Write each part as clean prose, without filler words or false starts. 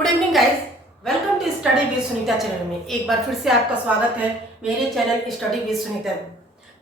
Good evening guys, welcome to study with Sunita channel में एक बार फिर से आपका स्वागत है मेरे चैनल स्टडी विद सुनीता में।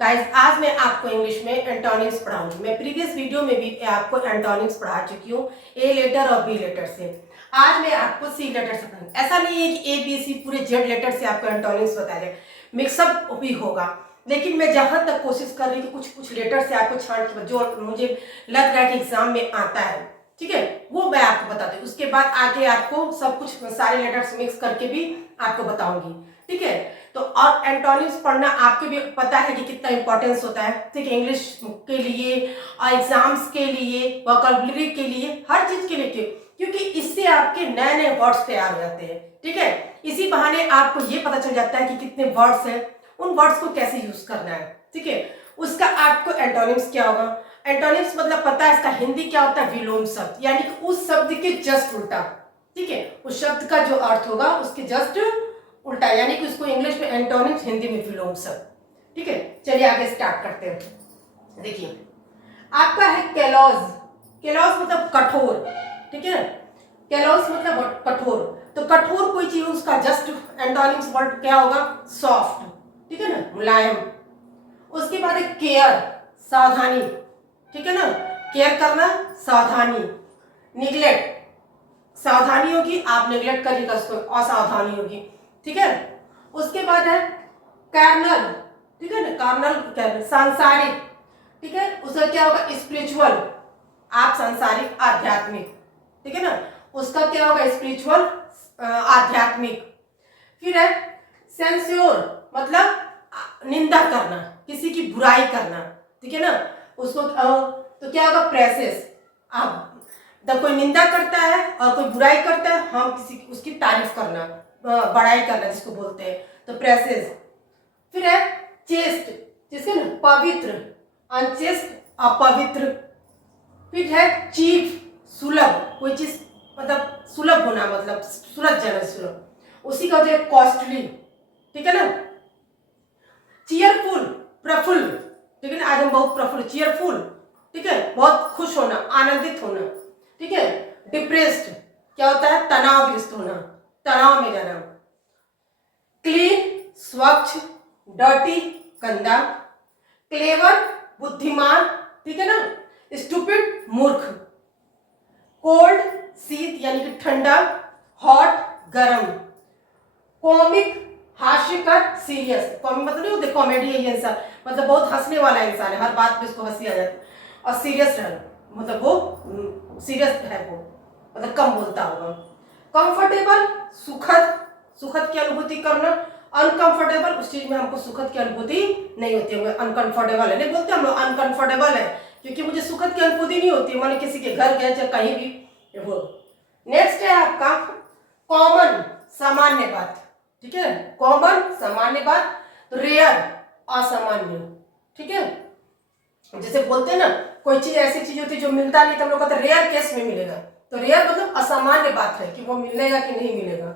गाइस, आज मैं आपको इंग्लिश में एंटोनिम्स पढ़ाऊंगी। मैं प्रीवियस वीडियो में भी आपको एंटोनिम्स पढ़ा चुकी हूँ ए लेटर और बी लेटर से। आज मैं आपको सी लेटर से पढ़ाऊंगी। ऐसा नहीं है कि ए बी सी पूरे जेड लेटर से आपको एंटोनिम्स बता दें, मिक्सअप भी होगा, लेकिन मैं जहां तक कोशिश कर रही हूँ कि कुछ लेटर से आपको छांट के जो मुझे लग रहा है कि एग्जाम में आता है, ठीक है, वो मैं आपको बताती हूँ। उसके बाद आगे आपको सब कुछ सारे लेटर्स मिक्स करके भी आपको बताऊंगी, ठीक है। तो और एंटोनिम्स पढ़ना आपको भी पता है कि कितना इंपॉर्टेंस होता है, ठीक है, इंग्लिश के लिए और एग्जाम्स के लिए, वोकैबुलरी के लिए, हर चीज के लिए, क्योंकि इससे आपके नए नए वर्ड्स तैयार हो जाते हैं, ठीक है। इसी बहाने आपको ये पता चल जाता है कि कितने वर्ड्स हैं, उन वर्ड्स को कैसे यूज करना है, ठीक है। उसका आपको एंटोनिम्स क्या होगा, एंटोनिम्स मतलब पता है इसका हिंदी क्या होता है, विलोम शब्द, यानी कि उस शब्द के जस्ट उल्टा, ठीक है, उस शब्द का जो अर्थ होगा उसके जस्ट उल्टा, यानी कि उसको इंग्लिश में एंटोनिम्स, हिंदी में विलोम शब्द, ठीक है। चलिए आगे स्टार्ट करते हैं। देखिए आपका है कैलॉज। कैलॉज मतलब कठोर, ठीक है, कैलॉज मतलब कठोर। तो कठोर कोई चीज, उसका जस्ट एंटोनिम्स वर्ड क्या होगा, सॉफ्ट, ठीक है ना, मुलायम। उसके बाद है केयर, सावधानी, ठीक है ना, केयर करना, सावधानी। निग्लेक्ट, सावधानी होगी, आप निग्लेक्ट करिएगा उसको, असावधानी होगी, ठीक है। उसके बाद है कार्नल, ठीक है ना, कार्नल सांसारिक, ठीक है, उसका क्या होगा, स्पिरिचुअल, आप सांसारिक आध्यात्मिक, ठीक है ना, उसका क्या होगा, स्पिरिचुअल आध्यात्मिक। फिर है सेंस्योर, मतलब निंदा करना, किसी की बुराई करना, ठीक है ना, उसको तो क्या होगा, प्रेसेस। आप जब कोई निंदा करता है और कोई बुराई करता है, हम किसी उसकी तारीफ करना, बड़ाई करना जिसको बोलते हैं, तो प्रेसेस। फिर है चेस्ट, जिसके ना पवित्र, अनचेस्ट अपवित्र। फिर है चीप, सुलभ, कोई चीज मतलब सुलभ होना, मतलब सुलझना, सुलभ, उसी का जो है कॉस्टली, ठीक है ना। चीयरफुल, प्रफुल्ल, ठीक है ना, आज हम बहुत प्रफुल्ल, चीयरफुल, ठीक है, बहुत खुश होना, आनंदित होना, ठीक है। डिप्रेस्ड क्या होता है, तनावग्रस्त होना, तनाव में जाना। क्लीन स्वच्छ, डर्टी गंदा। क्लेवर बुद्धिमान, ठीक है ना। स्टूपिड मूर्ख। कोल्ड शीत यानी कि ठंडा, हॉट गरम। कॉमिक हास्यकर, सीरियस, कॉमिक मतलब नहीं होते कॉमेडी है ये इंसान, मतलब बहुत हंसने वाला इंसान है, हर बात पे उसको हंसी आ जाती है। और सीरियस है, मतलब वो सीरियस है, वो मतलब कम बोलता होगा। कंफर्टेबल सुखद, सुखद की अनुभूति करना। अनकंफर्टेबल, उस चीज में हमको सुखद की अनुभूति नहीं होती है, अनकंफर्टेबल है, नहीं बोलते हम लोग अनकंफर्टेबल है, क्योंकि मुझे सुखद की अनुभूति नहीं होती है, मैंने किसी के घर गए चाहे कहीं भी वो। नेक्स्ट है आपका कॉमन, सामान्य बात, ठीक है, कॉमन सामान्य बात। तो रेयर असामान्य, ठीक है, जैसे बोलते हैं ना, कोई चीज ऐसी चीज होती है जो मिलता नहीं, तो हम लोग कहते हैं रेयर केस में मिलेगा, तो रेयर मतलब असामान्य बात है कि वो मिलेगा कि नहीं मिलेगा।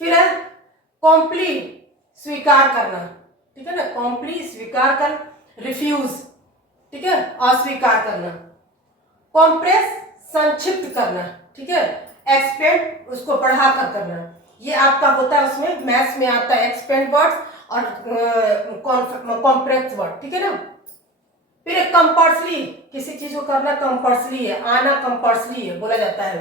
फिर है कॉम्प्ली, स्वीकार करना, ठीक है ना, कॉम्प्ली स्वीकार कर। रिफ्यूज, ठीक है, अस्वीकार करना। कॉम्प्रेस संक्षिप्त करना, ठीक है। एक्सपेंड उसको बढ़ाकर करना, ये आपका होता है, उसमें मैथ्स में आता है एक्सपेंड वर्ड्स और कॉम्प्रेस वर्ड, ठीक है ना। फिर कंपल्सरी, किसी चीज को करना कंपल्सरी है, आना कंपल्सरी है, बोला जाता है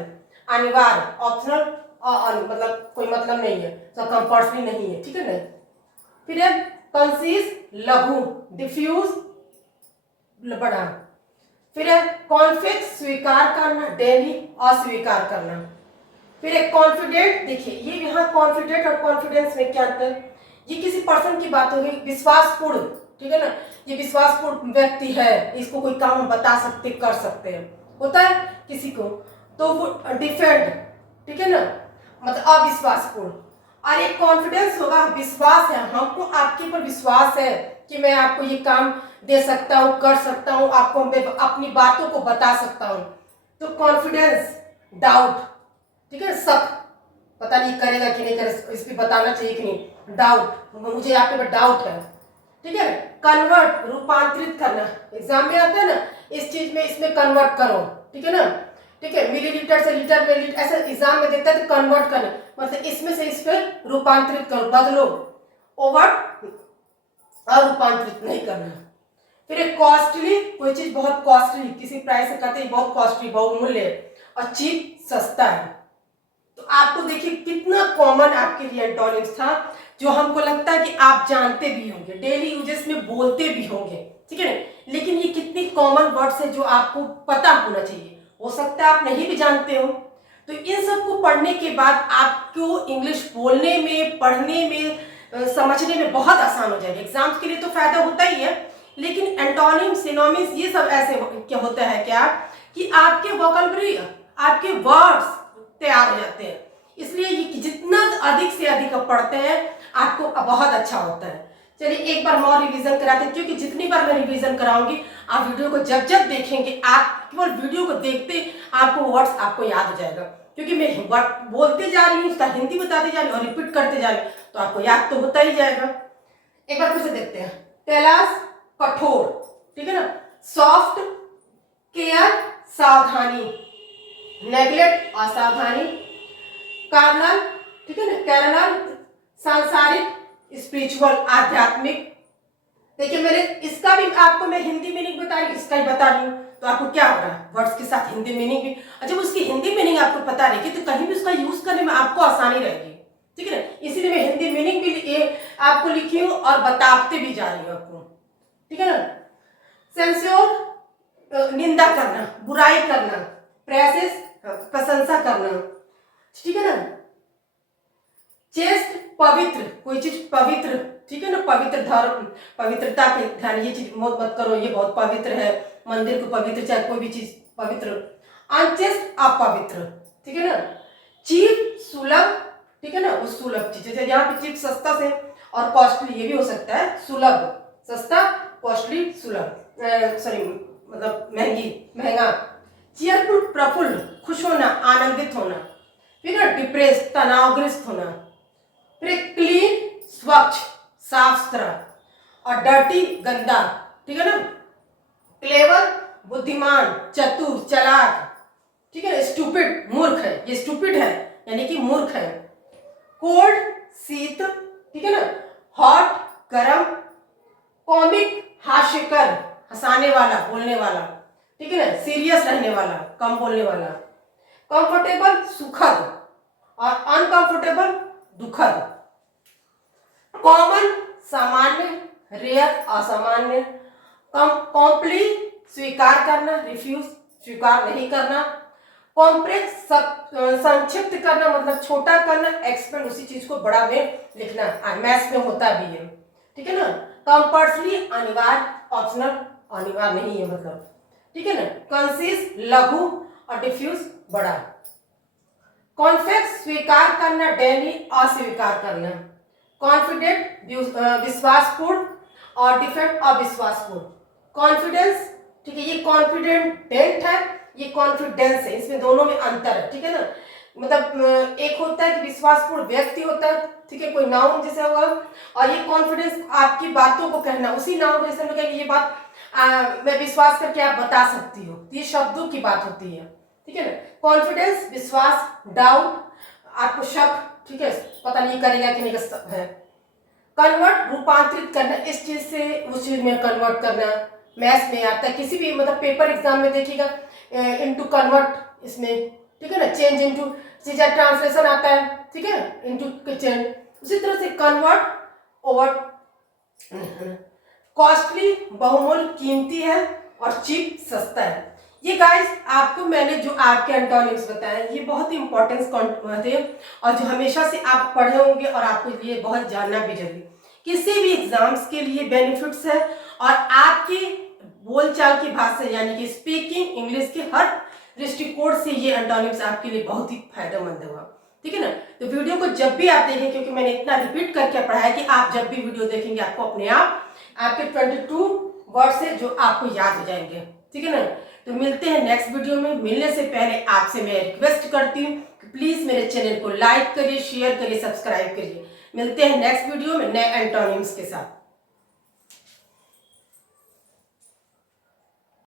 अनिवार्य, ऑप्शनल, मतलब कोई मतलब नहीं है, तो कंपल्सरी नहीं है, ठीक है ना। फिर है कंसीज, लघु, डिफ्यूज बड़ा। फिर है कॉन्फिक्स, स्वीकार करना, डेली अस्वीकार करना। फिर एक कॉन्फिडेंट, देखिए ये यहाँ कॉन्फिडेंट और कॉन्फिडेंस में क्या अंतर, ये किसी पर्सन की बात होगी, विश्वासपूर्ण, ठीक है ना, ये विश्वासपूर्ण व्यक्ति है, इसको कोई काम हम बता सकते, कर सकते हैं, होता है किसी को, तो वो डिफेंड, ठीक है ना, मतलब अविश्वासपूर्ण। और एक कॉन्फिडेंस होगा, विश्वास है, हमको आपके ऊपर विश्वास है कि मैं आपको ये काम दे सकता हूँ, कर सकता हूँ, आपको मैं अपनी बातों को बता सकता हूँ, तो कॉन्फिडेंस। डाउट, ठीक है, शक, पता नहीं करेगा कि नहीं करेगा, इस पे बताना चाहिए कि नहीं, डाउट, मुझे आपके ऊपर डाउट है, ठीक है। कन्वर्ट, रूपांतरित करना, एग्जाम में आता है ना, इस चीज में इसमें कन्वर्ट करो, ठीक है ना, ठीक है। लीटर से लीटर में लीटर, ऐसे एग्जाम में देखता है तो कन्वर्ट करना, मतलब इसमें से इस पे रूपांतरित करो, बदलो, ओवर और रूपांतरित नहीं करना। फिर एक कॉस्टली, कोई चीज बहुत कॉस्टली, किसी प्राइस से कहते हैं बहुत कॉस्टली, बहुमूल्य है, और चीप, सस्ता है। तो आपको देखिए कितना कॉमन आपके लिए एंटोनिम्स था, जो हमको लगता है कि आप जानते भी होंगे, डेली यूजेस में बोलते भी होंगे, ठीक है ना, लेकिन ये कितनी कॉमन वर्ड्स है जो आपको पता होना चाहिए, हो सकता है आप नहीं भी जानते हो। तो इन सबको पढ़ने के बाद आपको इंग्लिश बोलने में, पढ़ने में, समझने में बहुत आसान हो जाएगा। एग्जाम्स के लिए तो फायदा होता ही है, लेकिन एंटोनिम्स, सिनोनिम्स ये सब ऐसे क्या होता है क्या कि आपके वोकैबुलरी, आपके वर्ड्स तैयार हो जाते हैं। इसलिए ये जितना अधिक से अधिक आप पढ़ते हैं आपको बहुत अच्छा होता है। चलिए एक बार और रिवीजन कराते हैं, क्योंकि जितनी बार मैं रिवीजन कराऊंगी आप वीडियो को जब जब देखेंगे, आप केवल वीडियो को देखते आपको वर्ड्स आपको याद हो जाएगा, क्योंकि मैं वर्ड बोलते जा रही हूँ, उसका हिंदी बताते जा रही हूँ और रिपीट करते जा रही हूँ, तो आपको याद तो होता ही जाएगा। एक बार फिर से देखते हैं। टेलास, कठोर, ठीक है ना, सॉफ्ट, केयर, सावधानी, नेग्लेक्ट, असावधानी, कार्नल, ठीक है ना, कैरनल, सांसारिक, स्पिरिचुअल, आध्यात्मिक। देखिए मैंने इसका भी आपको मैं हिंदी मीनिंग बता रही हूँ, इसका ही बता रही हूँ, तो आपको क्या हो रहा है, वर्ड्स के साथ हिंदी मीनिंग भी, और जब उसकी हिंदी मीनिंग आपको पता रहेगी तो कहीं भी उसका यूज करने में आपको आसानी रहेगी, ठीक है ना। इसीलिए मैं हिंदी मीनिंग भी आपको लिखी हूँ और बताते भी जा रही हूँ आपको, ठीक है ना। सेंस्योर, निंदा करना, बुराई करना, प्रेसेस, प्रशंसा करना, ठीक है ना। चेस्ट, पवित्र, कोई चीज पवित्र, ठीक है ना, पवित्र धर्म, पवित्रता पे ध्यान, ये चीज मत करो, ये बहुत पवित्र है, मंदिर को पवित्र, चाहे कोई भी चीज पवित्र। अनचेस्ट, अपवित्र, ठीक है ना। चीप, सुलभ, ठीक है ना, वो सुलभ चीज है, यहाँ पे चीप सस्ता से, और कॉस्टली ये भी हो सकता है, सुलभ सस्ता, कॉस्टली सुलभ, सॉरी मतलब महंगी, महंगा। चीयरफुल, प्रफुल्ल, खुश होना, आनंदित होना। फिर डिप्रेस, तनावग्रस्त होना। फिर क्लीन, स्वच्छ, साफ सुथरा, और डर्टी, गंदा, ठीक है ना। क्लेवर, बुद्धिमान, चतुर, चालाक, ठीक है ना। स्टूपिड, मूर्ख है, ये स्टूपिड है यानी कि मूर्ख है। कोल्ड, शीत, ठीक है ना। हॉट, गरम। कॉमिक, हास्यकर, हंसाने वाला, बोलने वाला, ठीक है ना। सीरियस रहने वाला, कम बोलने वाला। कंफर्टेबल, सुखद, और अनकंफर्टेबल, दुखद। कॉमन, सामान्य, रेयर, असामान्य। कॉम्प्ली, स्वीकार करना, रिफ्यूज, स्वीकार नहीं करना। कॉम्प्लेक्स, संक्षिप्त करना, मतलब छोटा करना, एक्सपेंड, उसी चीज को बड़ा में लिखना, मैथ्स में होता भी है, ठीक है ना। कंपल्सरी, अनिवार्य, ऑप्शनल, अनिवार्य नहीं है मतलब, ठीक है ना। कंसिस, लघु, और डिफ्यूज, बड़ा। कॉन्फेक्स, स्वीकार करना, डेली, अस्वीकार करना। कॉन्फिडेंट, विश्वासपूर्ण, और डिफेक्ट, अविश्वासपूर्ण। कॉन्फिडेंस, ठीक है, ये कॉन्फिडेंट है, ये कॉन्फिडेंस है, इसमें दोनों में अंतर है, ठीक है ना। मतलब एक होता है कि विश्वासपूर्ण व्यक्ति होता है, ठीक है, कोई नाउन जैसे होगा, और ये कॉन्फिडेंस आपकी बातों को कहना, उसी नाउन को जैसे हम कहेंगे ये बात मैं विश्वास करके आप बता सकती हो, ये शब्दों की बात होती है, ठीक है ना। कॉन्फिडेंस, विश्वास, डाउट, आपको शक, ठीक है, पता नहीं करेगा कि नहीं है। कन्वर्ट, रूपांतरित करना, इस चीज से उस चीज में कन्वर्ट करना, मैथ्स में आता है, किसी भी मतलब पेपर एग्जाम में देखिएगा इनटू कन्वर्ट, इसमें, ठीक है ना। चेंज इनटू, चीज़ ट्रांसलेशन आता है, ठीक है, इनटू चेंज, उसी तरह से कन्वर्ट, ओवर। कॉस्टली, बहुमूल्य, कीमती है, और चीप, सस्ता है। ये गाइस आपको मैंने जो आपके एंटोनिम्स बताए ये बहुत ही इंपॉर्टेंस थे, और जो हमेशा से आप पढ़े होंगे और आपके लिए बहुत जानना भी जरूरी, किसी भी एग्जाम्स के लिए बेनिफिट्स है, और आपकी बोलचाल की भाषा यानी कि स्पीकिंग इंग्लिश के हर दृष्टिकोण से ये एंटोनिम्स आपके लिए बहुत ही फायदेमंद होगा, ठीक है ना। तो वीडियो को जब भी आप देखें, क्योंकि मैंने इतना रिपीट करके पढ़ा है कि आप जब भी वीडियो देखेंगे आपको अपने आप आपके 22 वर्ड से जो आपको याद हो जाएंगे, ठीक है ना। तो मिलते हैं नेक्स्ट वीडियो में। मिलने से पहले आपसे मैं रिक्वेस्ट करती हूँ कि प्लीज मेरे चैनल को लाइक करिए, शेयर करिए, सब्सक्राइब करिए। मिलते हैं नेक्स्ट वीडियो में नए एंटोनिम्स के साथ।